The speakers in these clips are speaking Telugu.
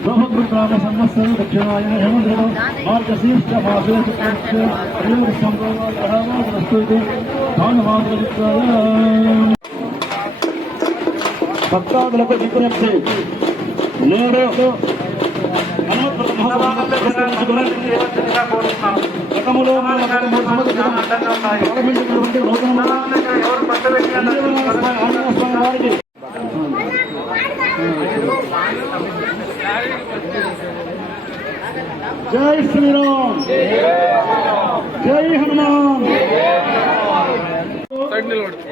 ब्रह्मपुत्राण संवत्सर दक्षिणायन हेमंत मार्गशीर्ष భక్తాదులకు విజ్ఞప్తి నేడు గతంలో ప్రారంభించినటువంటి వారికి జై శ్రీరామ్ జై హనుమాన్.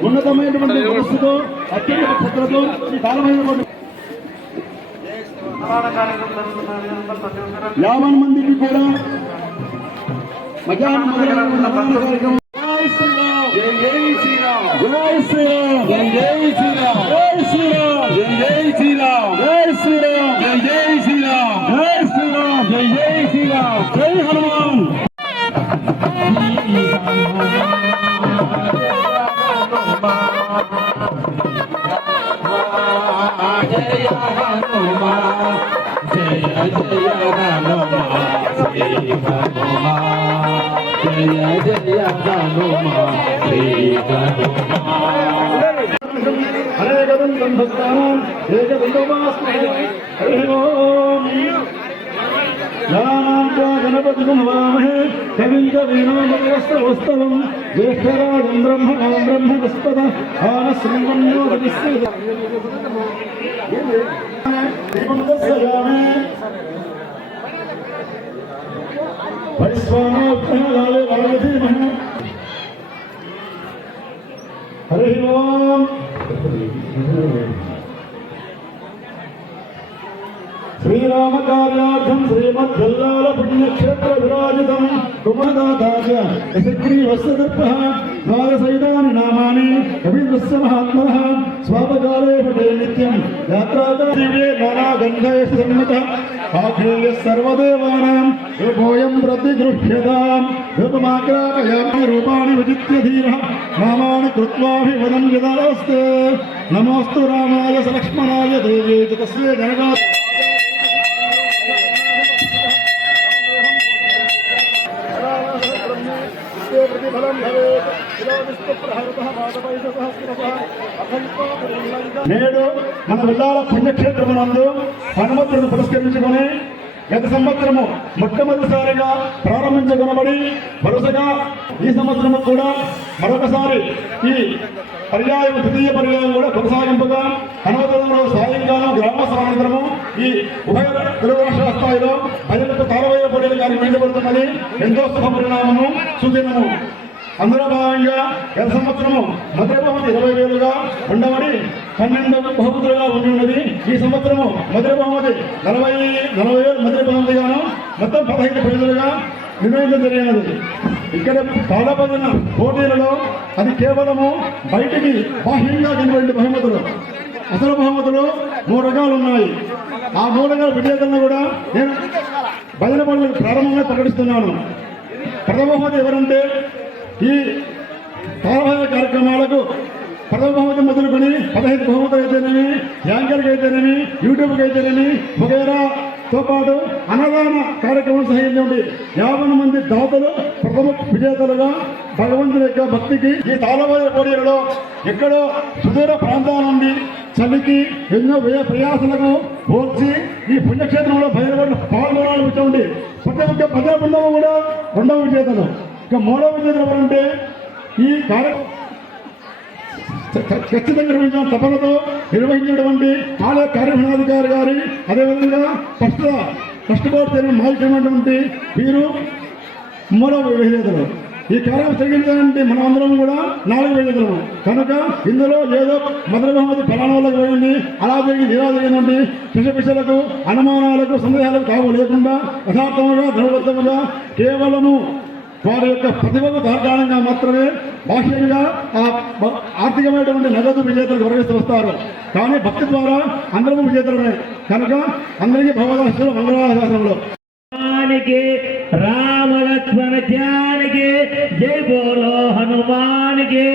ఉన్నతమైనటువంటి మనస్సుతో అత్యంత శ్రద్ధలతో ఈ కాలమైనటువంటి 50 మందికి కూడా మధ్యాహ్నం కార్యక్రమం. జై శ్రీరామ్ జై శ్రీరామ్ జై శ్రీరామ్ జై శ్రీరామ్ జై శ్రీరామ్ జై శ్రీరామ్ జై శ్రీరామ్ జై శ్రీరామ్ జై శ్రీరామ్ జై శ్రీరామ్ జై హనుమాన్. జయ హనుమాన్ జయ జయ హనుమాన్ శ్రీ హనుమాన్ జయ జయ హనుమాన్ శ్రీ హనుమాన్. హరే గోవిందం భక్తానాం ఏకదండోపాస్మహే. హరి ఓం గణపతిం హవామహే కవిం కవీనామస్తవస్తవం జ్యేష్ఠరాజం బ్రహ్మణో బ్రహ్మణస్పద ఆనశృణ్వన్నో హరి ఓం. శ్రీరామ కార్యార్థం శ్రీమద్గల్లాల పుణ్యక్షేత్ర విరాజితం కుమదాతార్య యశగ్రీవస్సదర్భ ద్వాదశైతాని నామాని కవివృస్య మహాత్మనః స్వాపకాలే పటే నిత్యం యాత్రాకారివే నానాగంధైః సన్మితః ఆఖేయ సర్వదేవానాం రూపోయం ప్రతిగృహ్యతాం రూపమాగ్రాపయామి రూపాణి విజిత్య ధీరః నామాని కృత్వాభివదం యదాస్తే నమోస్తు రామాయ సలక్ష్మణాయ దేవ్యై చ తస్యై జనగా. నేడు మన విల్లాల పుణ్యక్షేత్రమునందు హనుమంతుడిని పురస్కరించుకొని గత సంవత్సరము మొట్టమొదటిసారిగా ప్రారంభించగలబడి వరుసగా ఈ సంవత్సరము కూడా మరొకసారి ఈ పర్యాయం తృతీయ పర్యాయం కూడా కొనసాగింపుగా హనుమంతుడు సాయంకాలం గ్రామ సాయంత్రము ఈ ఉభయ తెలుగు రాష్ట్ర స్థాయిలో ప్రజలకు తాళవేల పోటీలు కార్యక్రమించబడుతున్నది. ఎంతో శుభ పరిణామము సుదినము. అందులో భాగంగా గత సంవత్సరము మొదటి బహుమతి 20,000గా ఉండమని 12 బహుమతులుగా ఉంటున్నది. ఈ సంవత్సరము మొదటి బహుమతి 40,000 మొదటి బహుమతిగాను మొత్తం 15 ప్రైజులుగా నిర్వహించడం జరిగినది. ఇక్కడ పాల్గొన్న పోటీలలో అది కేవలము బయటికి బాహ్యంగా ఉన్నటువంటి బహుమతులు. అసలు బహుమతులు 3 రకాలు ఉన్నాయి. ఆ 3 రకాల విజేతలను కూడా నేను భజన పనులకు ప్రారంభంగా ప్రకటిస్తున్నాను. ప్రథమ బహుమతి ఎవరంటే ఈ తాళభజన కార్యక్రమాలకు ప్రథమ బహుమతి మొదలుకొని 15 బహుమతులు అయితేనేమి, యాంకర్కి అయితేనేమి, యూట్యూబ్కి అయితేనేమి వగైరాతో పాటు అన్నదాన కార్యక్రమం సహించండి 50 మంది దాతలు ప్రథమ విజేతలుగా భగవంతుని యొక్క భక్తికి ఈ తాళభజన పోటీలలో ఎక్కడో సుదూర ప్రాంతాల నుండి చలికి ఎన్నో వ్యయ ప్రయాసాలకు పోల్చి ఈ పుణ్యక్షేత్రంలో భజన పాల్గొనాలని వచ్చి ప్రతి ఒక్క భజన బృందము కూడా 2వ విజేతలు. ఇక 3వ విజేతలు ఎవరంటే ఈ కార్యక్రమం ఖచ్చితంగా నిర్వహించిన తపనతో నిర్వహించినటువంటి ఆలయ కార్యనిర్వహణాధికారి గారి అదేవిధంగా ఫస్ట్ బోర్డు చైర్మన్ మాజీ చైర్మన్ వీరు 3వ విజేతలు. ఈ కార్యక్రమం జరిగిందంటే మనం అందరం కూడా 4 విజేతలు కనుక ఇందులో ఏదో మొదటి బహుమతి ఫలానాలకు పోయింది, అలా జరిగింది, ఇలా జరిగిందండి పిసలకు అనుమానాలకు సందేహాలకు తావు లేకుండా యథార్థముగా దృఢబద్ధముగా కేవలము వారి యొక్క ప్రతిభకు తార్కాణంగా మాత్రమే బాహ్యంగా ఆ ఆర్థికమైనటువంటి నగదు విజేతలకు వర్గిస్తూ వస్తారు. కానీ భక్తి ద్వారా అందరము విజేతలమే కనుక అందరికీ భగవదాశలు మంగళాశాసనంలో రామ లక్ష్మణ జానకి జై బోలో హనుమానికి.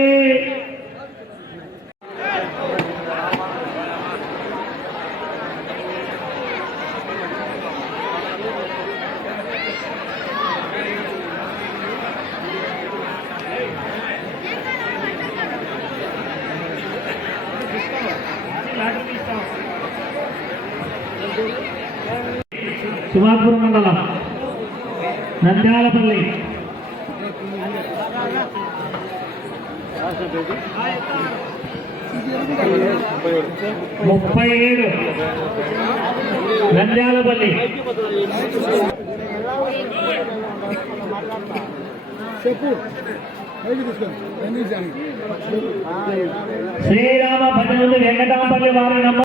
సుమాపురం మండలం నంద్యాలపల్లి 37 నంద్యాలపల్లి శ్రీరామ భజనులు వెంకటాంపల్లి వారి నమ్మ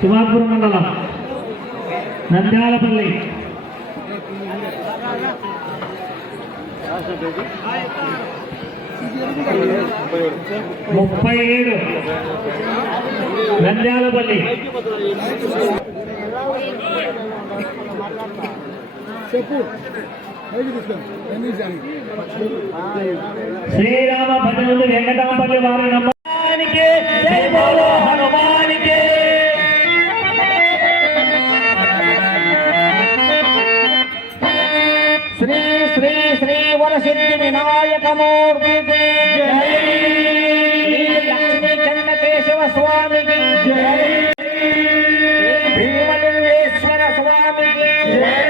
సుమాపురం మండలం నంద్యాలపల్లి 37 నంద్యాలపల్లి శ్రీరామ భజనులు వెంకటాంపల్లి వారి నమ్మకానికి జై బోలో హనుమానికి. శ్రీ శ్రీ శ్రీ వరసిద్ధి వినాయక మూర్తికి జై. లక్ష్మీ చెన్నకేశవ స్వామికి జై. భీమలింగేశ్వర స్వామికి జై.